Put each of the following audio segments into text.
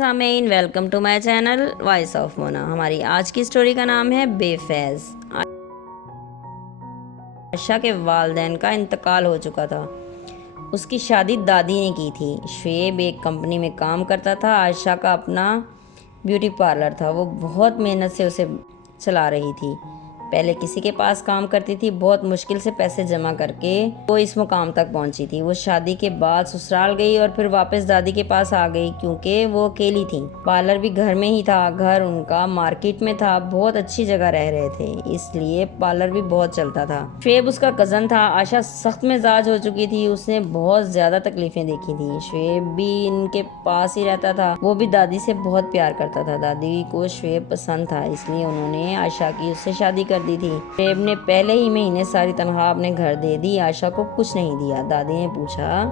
सामीन, welcome to my channel voice of Mona. हमारी आज की स्टोरी का नाम है बेफैज़। आयशा के वालिदैन का इंतकाल हो चुका था। उसकी शादी दादी ने की थी। शुएब एक कंपनी में काम करता था। आयशा का अपना ब्यूटी पार्लर था। वो बहुत मेहनत से उसे चला रही थी। पहले किसी के पास काम करती थी। बहुत मुश्किल से पैसे जमा करके वो इस मुकाम तक पहुंची थी। वो शादी के बाद ससुराल गई और फिर वापस दादी के पास आ गई क्योंकि वो अकेली थी। पार्लर भी घर में ही था। घर उनका मार्केट में था। बहुत अच्छी जगह रह रहे थे, इसलिए पार्लर भी बहुत चलता था। शुएब उसका कज़न था। आयशा सख्त मिजाज हो चुकी थी। उसने बहुत ज़्यादा तकलीफें देखी थी। शुएब भी इनके पास ही रहता था। वो भी दादी से बहुत प्यार करता था। दादी को शुएब पसंद था, इसलिए उन्होंने आयशा की उससे शादी कर दी थी। शुएब ने पहले ही महीने सारी तनख्वाह अपने घर दे दी। आयशा को कुछ नहीं दिया। दादी ने पूछा,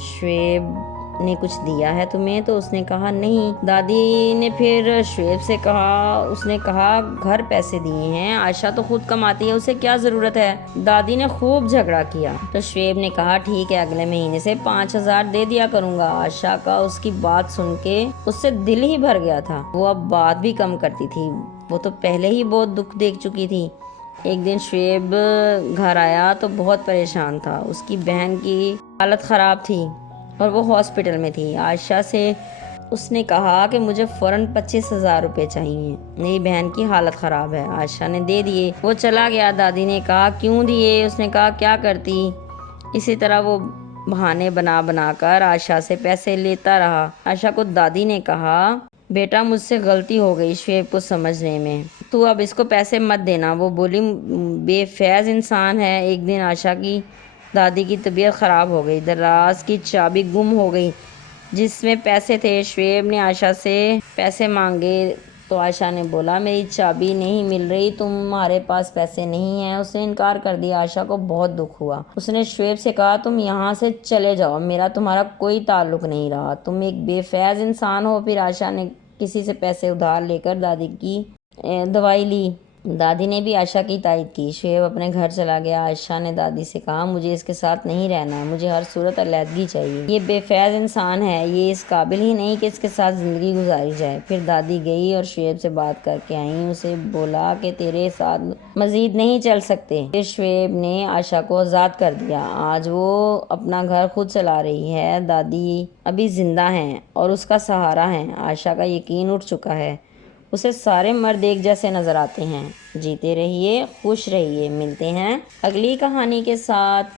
शुएब ने कुछ दिया है तुम्हें? तो उसने कहा नहीं। दादी ने फिर शुएब से कहा, उसने कहा घर पैसे दिए हैं, आयशा तो खुद कमाती है, उसे क्या जरूरत है। दादी ने खूब झगड़ा किया तो शुएब ने कहा ठीक है, अगले महीने से 5,000 दे दिया करूंगा। आयशा का उसकी बात सुन के उससे दिल ही भर गया था। वो अब बात भी कम करती थी। वो तो पहले ही बहुत दुख देख चुकी थी। एक दिन शुएब घर आया तो बहुत परेशान था। उसकी बहन की हालत ख़राब थी और वो हॉस्पिटल में थी। आयशा से उसने कहा कि मुझे फ़ौरन 25,000 रुपये चाहिए, मेरी बहन की हालत ख़राब है। आयशा ने दे दिए। वो चला गया। दादी ने कहा क्यों दिए? उसने कहा क्या करती। इसी तरह वो बहाने बना बना कर आयशा से पैसे लेता रहा। आयशा को दादी ने कहा बेटा मुझसे गलती हो गई शुएब को समझने में, तू अब इसको पैसे मत देना। वो बोली बेफैज़ इंसान है। एक दिन आयशा की दादी की तबीयत ख़राब हो गई। दराज की चाबी गुम हो गई जिसमें पैसे थे। शुएब ने आयशा से पैसे मांगे तो आयशा ने बोला मेरी चाबी नहीं मिल रही, तुम्हारे पास पैसे नहीं हैं। उसने इनकार कर दिया। आयशा को बहुत दुख हुआ। उसने शुएब से कहा तुम यहाँ से चले जाओ, मेरा तुम्हारा कोई ताल्लुक नहीं रहा, तुम एक बेफैज़ इंसान हो। फिर आयशा ने किसी से पैसे उधार लेकर दादी की दवाई ली। दादी ने भी आयशा की तारीफ की। शुएब अपने घर चला गया। आयशा ने दादी से कहा मुझे इसके साथ नहीं रहना है, मुझे हर सूरत अलहदगी चाहिए। ये बेफैज़ इंसान है, ये इस काबिल ही नहीं कि इसके साथ ज़िंदगी गुजारी जाए। फिर दादी गई और शुएब से बात करके आई। उसे बोला कि तेरे साथ मज़ीद नहीं चल सकते। फिर शुएब ने आयशा को आज़ाद कर दिया। आज वो अपना घर खुद चला रही है। दादी अभी ज़िंदा हैं और उसका सहारा हैं। आयशा का यकीन उठ चुका है। उसे सारे मर्द एक जैसे नजर आते हैं। जीते रहिए, खुश रहिए। मिलते हैं अगली कहानी के साथ।